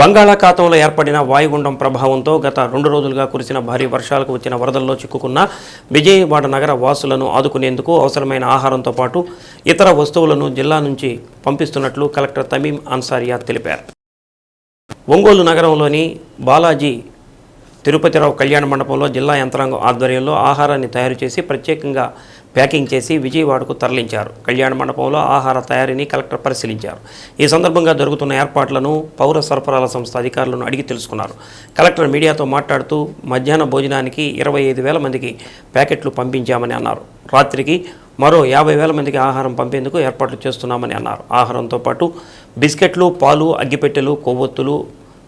బంగాళాఖాతంలో ఏర్పడిన వాయుగుండం ప్రభావంతో గత 2 రోజులుగా కురిసిన భారీ వర్షాలకు వచ్చిన వరదల్లో చిక్కుకున్న విజయవాడ నగర వాసులను ఆదుకునేందుకు అవసరమైన ఆహారంతో పాటు ఇతర వస్తువులను జిల్లా నుంచి పంపిస్తున్నట్లు కలెక్టర్ తమీం అన్సారియా తెలిపారు. ఒంగోలు నగరంలోని బాలాజీ తిరుపతిరావు కళ్యాణ మండపంలో జిల్లా యంత్రాంగం ఆధ్వర్యంలో ఆహారాన్ని తయారు చేసి ప్రత్యేకంగా ప్యాకింగ్ చేసి విజయవాడకు తరలించారు. కళ్యాణ మండపంలో ఆహార తయారీని కలెక్టర్ పరిశీలించారు. ఈ సందర్భంగా జరుగుతున్న ఏర్పాట్లను పౌర సరఫరాల సంస్థ అధికారులను అడిగి తెలుసుకున్నారు. కలెక్టర్ మీడియాతో మాట్లాడుతూ మధ్యాహ్న భోజనానికి 25,000 మందికి ప్యాకెట్లు పంపించామని అన్నారు. రాత్రికి మరో 50,000 మందికి ఆహారం పంపేందుకు ఏర్పాట్లు చేస్తున్నామని అన్నారు. ఆహారంతో పాటు బిస్కెట్లు, పాలు, అగ్గిపెట్టెలు, కొవ్వొత్తులు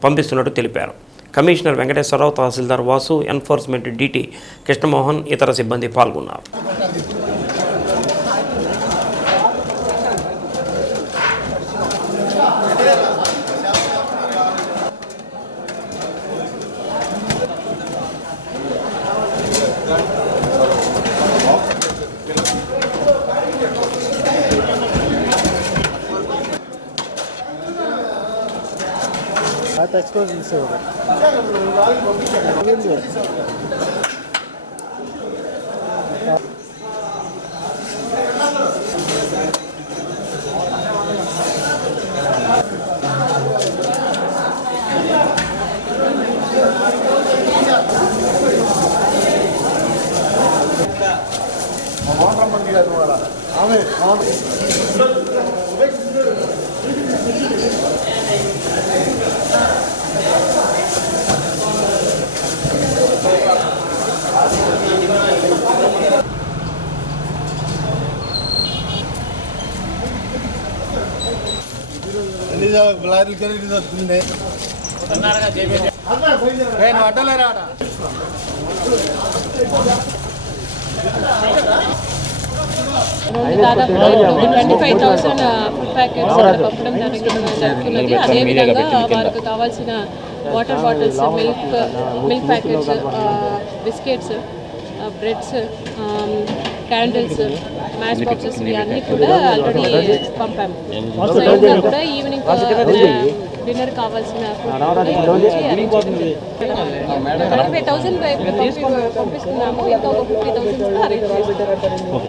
పంపిస్తున్నట్టు తెలిపారు. కమిషనర్ వెంకటేశ్వరరావు, తహసీల్దార్ వాసు, ఎన్ఫోర్స్మెంట్ డీటీ కృష్ణమోహన్ ఇతర సిబ్బంది పాల్గొన్నారు. దాదాపు 25,000 ఫుడ్ ప్యాకెట్స్ పంపడం జరుగుతున్నది. అదేవిధంగా వారికి కావాల్సిన water bottles, milk packets, biscuits, breads, candles, match boxes ఇవన్నీ కూడా ఆల్రెడీ పంపాము. సో ఇంకా కూడా ఈవినింగ్ డిన్నర్ కావాల్సిన ఫుడ్ 25,000 పంపిస్తున్నాము. ఇంకా ఒక 50,000 కూడా అరేంజ్ చేస్తాము.